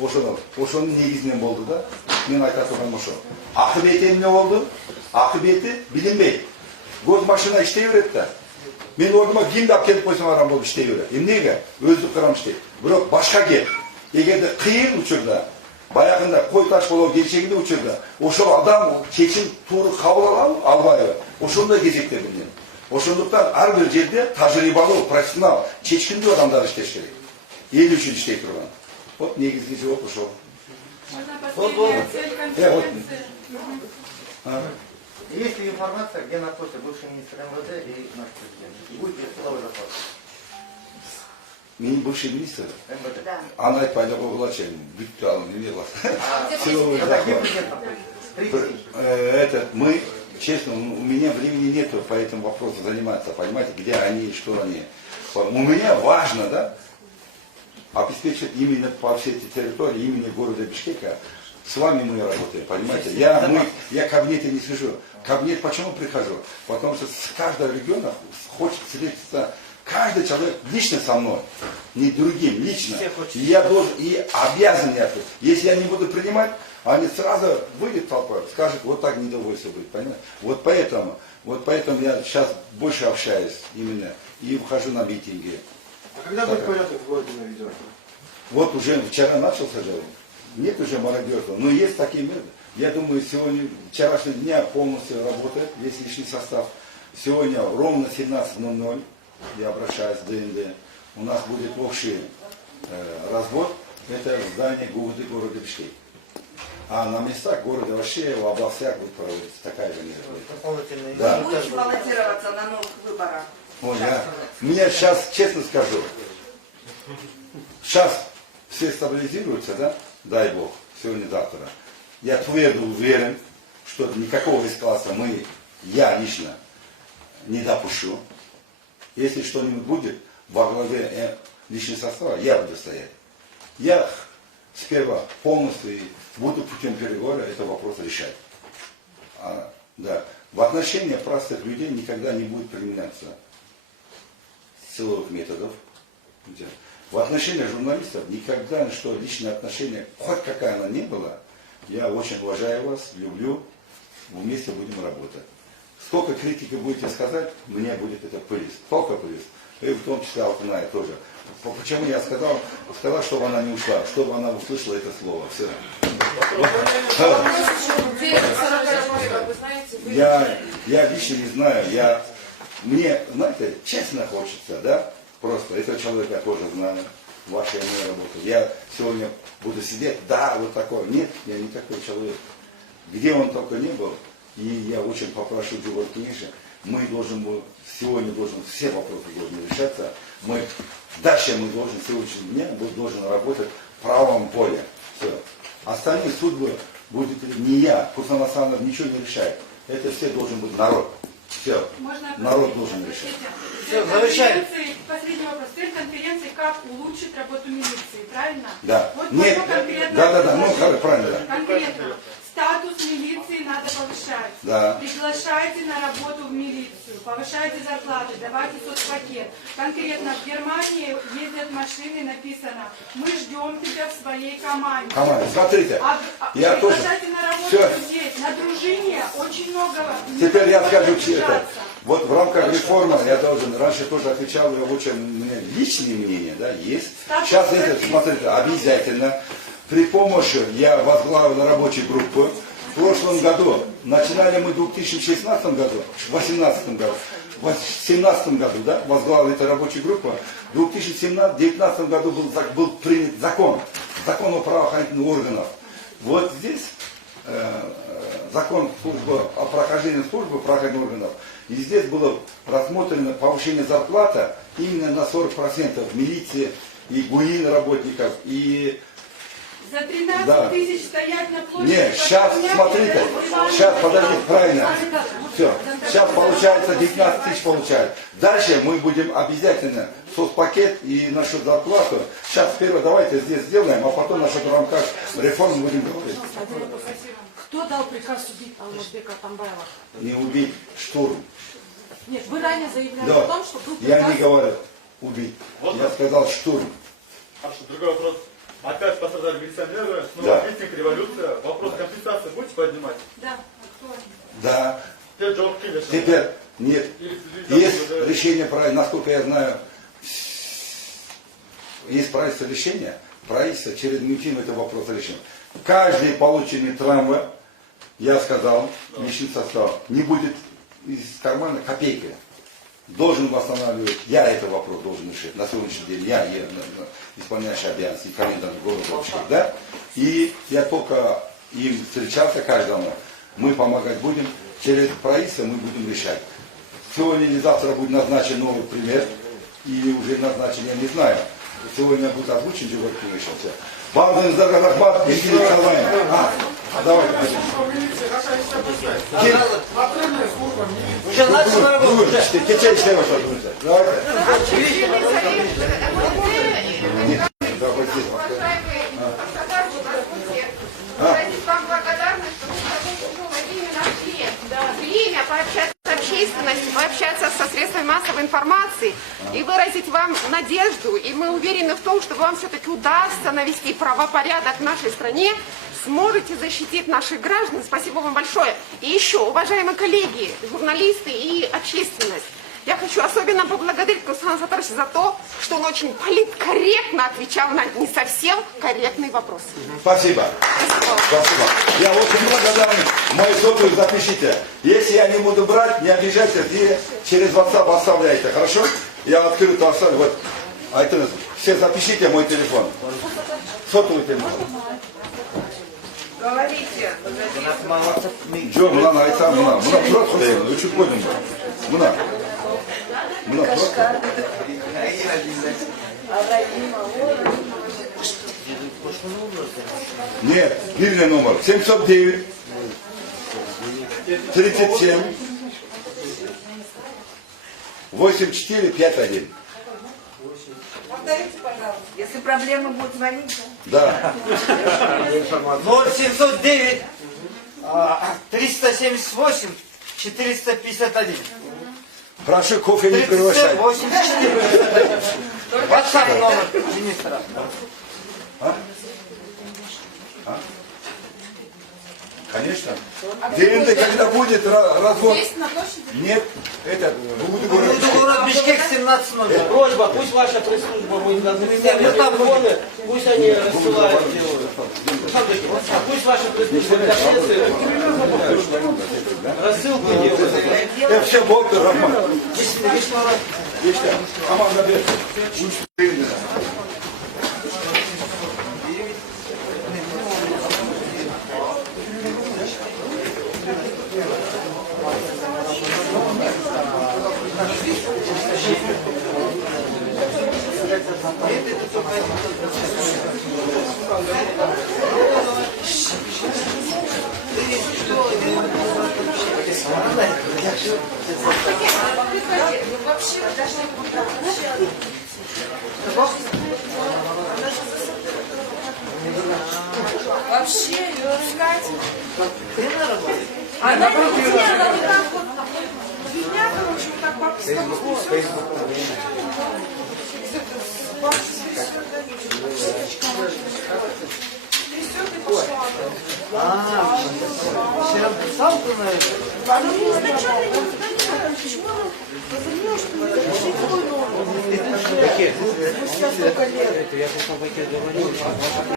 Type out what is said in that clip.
ошонун негизинен болду да. Мен айта турганым ошо. Акы бети эмне болду? Акы бети билинбейт. Көз машина иштей берет да. Мен ордума кимди алып келип койсоң арам болуп иштей берет. Эмнеге? Өздүк карам иштейт. Бирок башка кеп. Эгерде кыйын учурда, баягында кой таш боло келчегинде учурда, ошол адам чечим туура кабыл албайбы? Ошондой кезекте билем. Ошондуктан ар бир жерде тажрыйбалуу, профессионал, чечкиндүү адамдар иштеш керек. Эл үчүн иштей турган. Вот негизги жооп ошол. Есть ли информация, где находится бывший министр МВД и наш президент? И будет ли силовой захват? Менин бывший министр? МВД. Да. Аны айтпай да койгулачы, бүттү ал эмне кылат. Силовой Когда где захват. президент находится? Это мы, честно, у меня времени нету по этому вопросу заниматься, понимаете, где они, что они. У меня важно, да, обеспечить именно по всей этой территории, имени города Бишкека. С вами мы работаем, понимаете? Я кабинете не сижу. Кабинет почему прихожу? Потому что с каждого региона хочет встретиться каждый человек лично со мной, не другим, лично. И я должен, и обязан я. Если я не буду принимать, они сразу выйдут толпой, скажут, вот так недовольство будет, понимаете? Вот поэтому я сейчас больше общаюсь именно и ухожу на митинги. А когда будет порядок в городе наведен? Вот уже вчера начался же. Нет уже мародерства, но есть такие меры. Я думаю, сегодня, вчерашнего дня полностью работает весь личный состав. Сегодня ровно 17:00 я обращаюсь в ДНД. У нас будет общий развод. Это здание города Бишкек. А на местах города вообще в областях будет проводиться такая же мера. Да. Будешь баллотироваться на новых выборах? Меня сейчас, честно скажу, сейчас все стабилизируются, да? Дай Бог, сегодня-завтра. Я твердо уверен, что никакого эскалации я лично не допущу. Если что-нибудь будет, во главе личного состава я буду стоять. Я сперва полностью буду путем переговора этот вопрос решать. Да. В отношении простых людей никогда не будет применяться силовых методов. В отношении журналистов никогда что личное отношение, хоть какая она ни была, я очень уважаю вас, люблю, вместе будем работать. Сколько критики будете сказать, мне будет это плюс, только плюс. И в том числе Алтынай тоже. Почему я сказал, чтобы она не ушла, чтобы она услышала это слово. Все. Я лично не знаю, мне, знаете, честно хочется, да? Просто этого человека я тоже знаю, вашей работы. Я сегодня буду сидеть, да, вот такой. Нет, я не такой человек. Где он только не был, и я очень попрошу Джугор Кенеша, сегодня все вопросы должны решаться. Дальше мы должны, сегодняшний дня должен работать в правом поле. Все. Остальные судьбы будет не я, Курсан Асанов ничего не решает. Это все должен быть народ. Все. Народ должен решать. Все, завершаем. Последний вопрос. Цель конференции «Как улучшить работу милиции», правильно? Да. Вот Нет. конкретно. Правильно. Конкретно. Статус милиции надо повышать. Да. Приглашайте на работу в милицию, повышайте зарплаты, давайте соцпакет. Конкретно в Германии ездят машины, написано: мы ждем тебя в своей команде. Смотрите, я тоже. Приглашайте на работу Все. здесь. На дружине очень много. Теперь я скажу это. Вот в рамках реформы я должен, раньше тоже отвечал, я очень, у меня личные мнения, да, есть. Сейчас это, смотрите, обязательно. При помощи я возглавил рабочую группу. В прошлом году, начинали мы в 2016 году, в 2018 году, в 2017 году, да, возглавил эту рабочую группу. В 2019 году был принят закон о правоохранительных органах. Вот здесь закон о прохождении службы правоохранительных органов. И здесь было рассмотрено повышение зарплаты именно на 40% милиции и ГУИ работников, и За 13 тысяч стоять на площади. Нет, сейчас, смотрите, сейчас, подождите, правильно. Все, сейчас получается 19 тысяч получают. Дальше мы будем обязательно соцпакет и нашу зарплату. Сейчас сперва давайте здесь сделаем, а потом нашу в рамках реформы будем говорить. Кто дал приказ убить Алмазбека Атамбаева? Не убить, штурм. Нет, вы ранее заявляли Да. о том, что был приказ... Я не говорю убить. Я сказал штурм. Хорошо, другой вопрос. Опять пострадали милиционеры, снова Да. митинг, революция. Вопрос компенсации будете поднимать? Да, актуально. Да. Теперь Джордж Киллиш. Теперь нет. Есть решение, насколько я знаю, есть правительство решение, правительство через Минфин это вопрос решим. Каждый полученный трамвай, я сказал, личный состав, не будет из кармана копейки. Должен восстанавливать, я этот вопрос должен решить. На сегодняшний день я исполняющий обязанности, комендант города вообще, да? И я только им встречался каждому, мы помогать будем, через правительство мы будем решать. Сегодня или завтра будет назначен новый премьер, и уже назначен, я не знаю. Сегодня будет озвучен Джигурд Килишевич. Бардын за рахмат, Михаил Николаевич. Давай. Уже начал на работу. Кечей слева, что нужно. Давайте. Выразить вам благодарность, что вы такое наш клиент. Время пообщаться с общественностью, пообщаться со средствами массовой информации и выразить вам надежду. И мы уверены в том, что вам все-таки удастся навести правопорядок в нашей стране, сможете защитить наших граждан. Спасибо вам большое. И еще, уважаемые коллеги, журналисты и общественность, я хочу особенно поблагодарить Руслана Сатаровича за то, что он очень политкорректно отвечал на не совсем корректные вопросы. Спасибо. Спасибо. Я очень благодарен. Мою сотовую запишите. Если я не буду брать, не обижайтесь, и через WhatsApp оставляйте, хорошо? Я открыто оставлю. Вот. А это, все запишите мой телефон. Сотовый телефон. Говорите. Джо, мына айтсам, мына тұрат қойын, өшіп қойдым. Мына тұрат. Нет, длинный номер. 709 37 8451. Повторите, пожалуйста. Если проблемы будут звонить, Да. 0709 378 451. Прошу кофе не приглашать. 84. WhatsApp номер министра. Конечно. Деревня, когда будет развод. На площади. Нет, это буду Буду город Бишкек 17:00. Просьба, пусть ваша пресс-служба будет администрировать телефоны, пусть они рассылают, делают. Пусть ваша пресс-служба транслирует, рассылку делает. Я все болтаю, Роман. Işte, aman da bir uç değil. Вообще ее искать. Она не она вот так вот. Меня, короче, вот так бабушка. Вчера писал ты, наверное? Ну, изначально я никуда не знаю, почему она позвонила, что не запиши твой номер. Спустя столько лет. Я потом говорил,